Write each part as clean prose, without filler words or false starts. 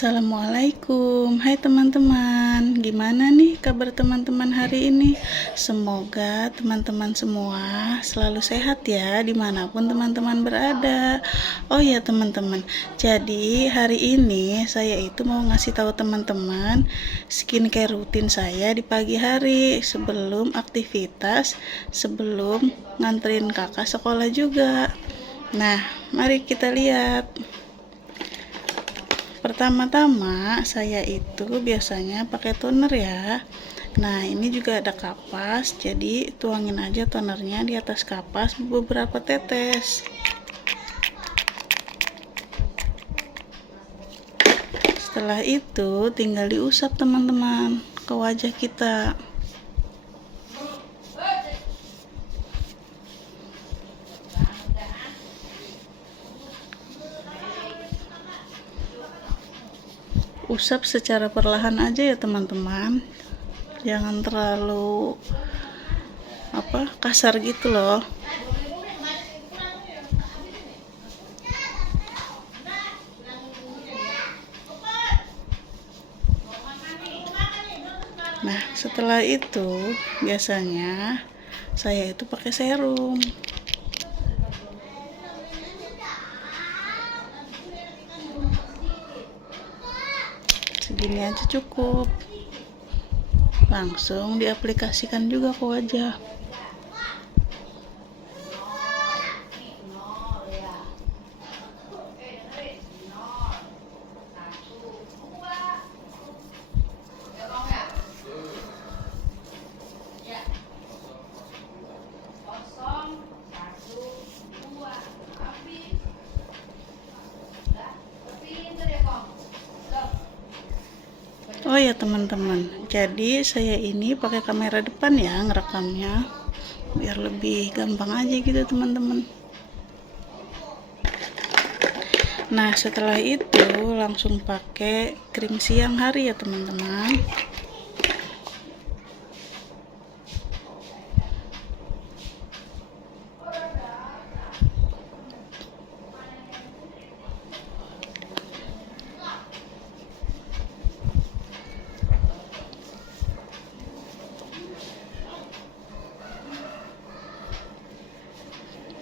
Assalamualaikum, hai teman-teman. Gimana nih kabar teman-teman hari ini? Semoga teman-teman semua selalu sehat ya, dimanapun teman-teman berada. Oh ya teman-teman, jadi hari ini saya itu mau ngasih tahu teman-teman skincare rutin saya di pagi hari sebelum aktivitas, sebelum nganterin kakak sekolah juga. Nah, mari kita lihat. Pertama-tama saya itu biasanya pakai toner ya. Nah, ini juga ada kapas, jadi tuangin aja tonernya di atas kapas beberapa tetes. Setelah itu tinggal diusap teman-teman ke wajah kita. Usap secara perlahan aja ya teman-teman, jangan terlalu kasar gitu loh. Nah, setelah itu biasanya saya itu pakai serum. Segini aja cukup, langsung diaplikasikan juga ke wajah. Oh ya teman-teman, jadi saya ini pakai kamera depan ya ngerekamnya, biar lebih gampang aja gitu teman-teman. Nah, setelah itu langsung pakai krim siang hari ya teman-teman.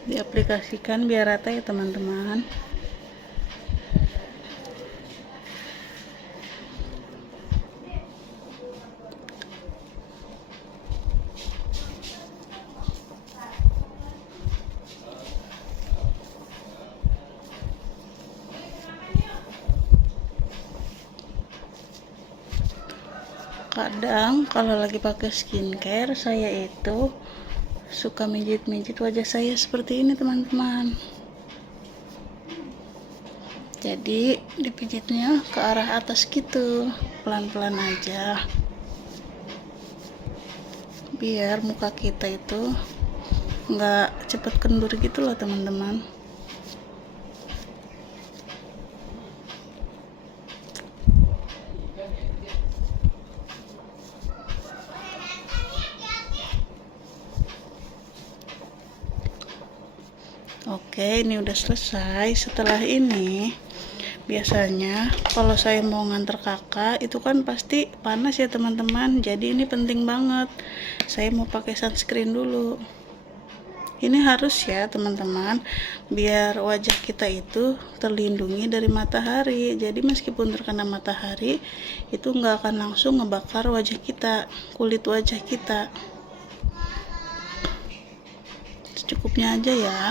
Diaplikasikan biar rata ya teman-teman. Kadang kalau lagi pakai skincare saya itu suka mijit-mijit wajah saya seperti ini teman-teman. Jadi dipijitnya ke arah atas gitu, pelan-pelan aja, biar muka kita itu nggak cepet kendur gitu loh teman-teman. Oke, ini udah selesai. Setelah ini biasanya kalau saya mau nganter kakak itu kan pasti panas ya teman-teman, jadi ini penting banget saya mau pakai sunscreen dulu. Ini harus ya teman-teman, biar wajah kita itu terlindungi dari matahari. Jadi meskipun terkena matahari itu nggak akan langsung ngebakar wajah kita, kulit wajah kita. Secukupnya aja ya.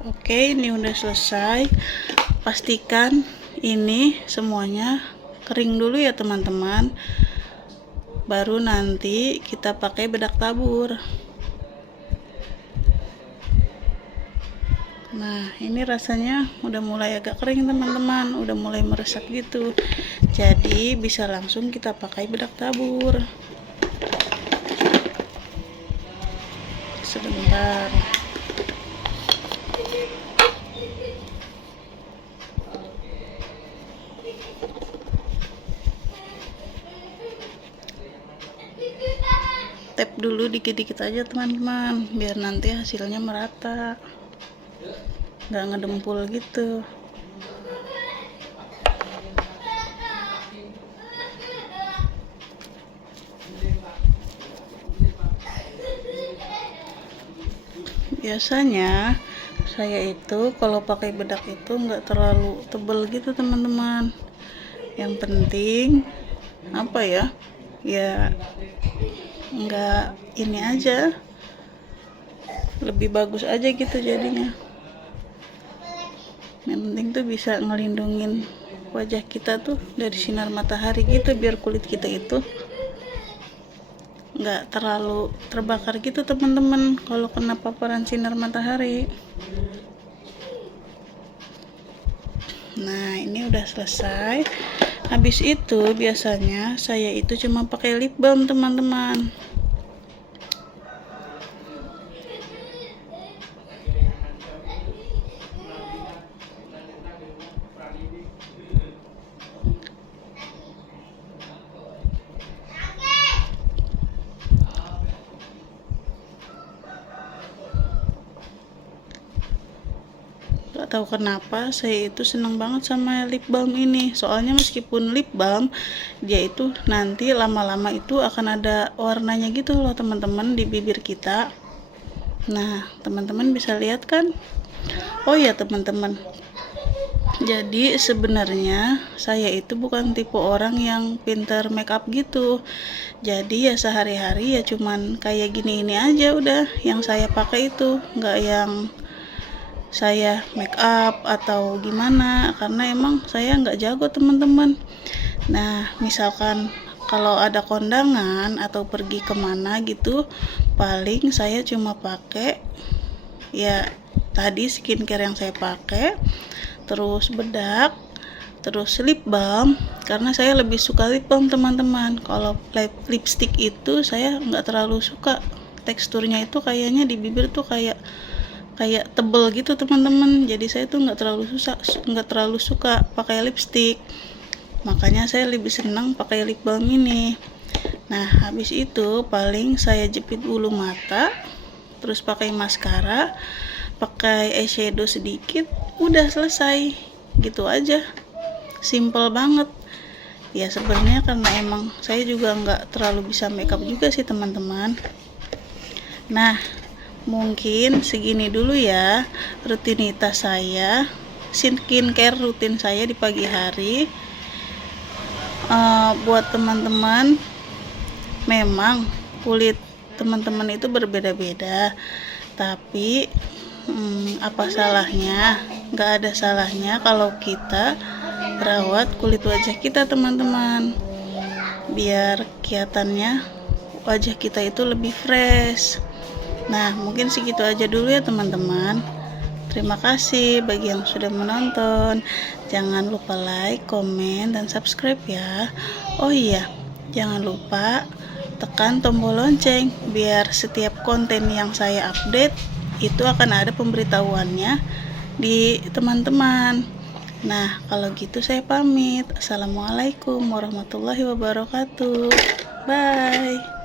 Oke, ini udah selesai. Pastikan ini semuanya kering dulu ya teman-teman, baru nanti kita pakai bedak tabur. Nah, ini rasanya udah mulai agak kering teman-teman, udah mulai meresap gitu. Jadi bisa langsung kita pakai bedak tabur. Sebentar. Tap dulu dikit-dikit aja teman-teman, biar nanti hasilnya merata, nggak ngedempul gitu. Biasanya saya itu kalau pakai bedak itu nggak terlalu tebel gitu teman-teman. Yang penting apa ya, ya nggak ini aja, lebih bagus aja gitu jadinya. Yang penting tuh bisa ngelindungin wajah kita tuh dari sinar matahari gitu, biar kulit kita itu nggak terlalu terbakar gitu teman-teman kalau kena paparan sinar matahari. Nah, ini udah selesai. Habis itu biasanya saya itu cuma pakai lip balm teman-teman. Gak tahu kenapa saya itu seneng banget sama lip balm ini, soalnya meskipun lip balm dia itu nanti lama-lama itu akan ada warnanya gitu loh teman-teman di bibir kita. Nah, teman-teman bisa lihat kan? Oh ya teman-teman, jadi sebenarnya saya itu bukan tipe orang yang pinter makeup gitu. Jadi ya sehari-hari ya cuman kayak gini ini aja udah yang saya pakai itu, nggak yang saya make up atau gimana, karena emang saya nggak jago teman-teman. Nah, misalkan kalau ada kondangan atau pergi kemana gitu, paling saya cuma pakai ya tadi skincare yang saya pakai, terus bedak, terus lip balm, karena saya lebih suka lip balm teman-teman. Kalau lipstick itu saya nggak terlalu suka, teksturnya itu kayaknya di bibir tuh kayak tebel gitu teman-teman, jadi saya tuh nggak terlalu suka pakai lipstick, makanya saya lebih senang pakai lip balm ini. Nah, habis itu paling saya jepit bulu mata, terus pakai maskara, pakai eyeshadow sedikit, udah selesai gitu aja, simple banget ya. Sebenarnya karena emang saya juga nggak terlalu bisa makeup juga sih teman-teman. Nah, mungkin segini dulu ya rutinitas saya, skincare rutin saya di pagi hari. Buat teman-teman, memang kulit teman-teman itu berbeda-beda, tapi apa salahnya? Nggak ada salahnya kalau kita rawat kulit wajah kita teman-teman, biar kelihatannya wajah kita itu lebih fresh. Nah, mungkin segitu aja dulu ya teman-teman. Terima kasih bagi yang sudah menonton. Jangan lupa like, komen, dan subscribe ya. Oh iya, jangan lupa tekan tombol lonceng biar setiap konten yang saya update itu akan ada pemberitahuannya di teman-teman. Nah, kalau gitu saya pamit. Assalamualaikum warahmatullahi wabarakatuh. Bye.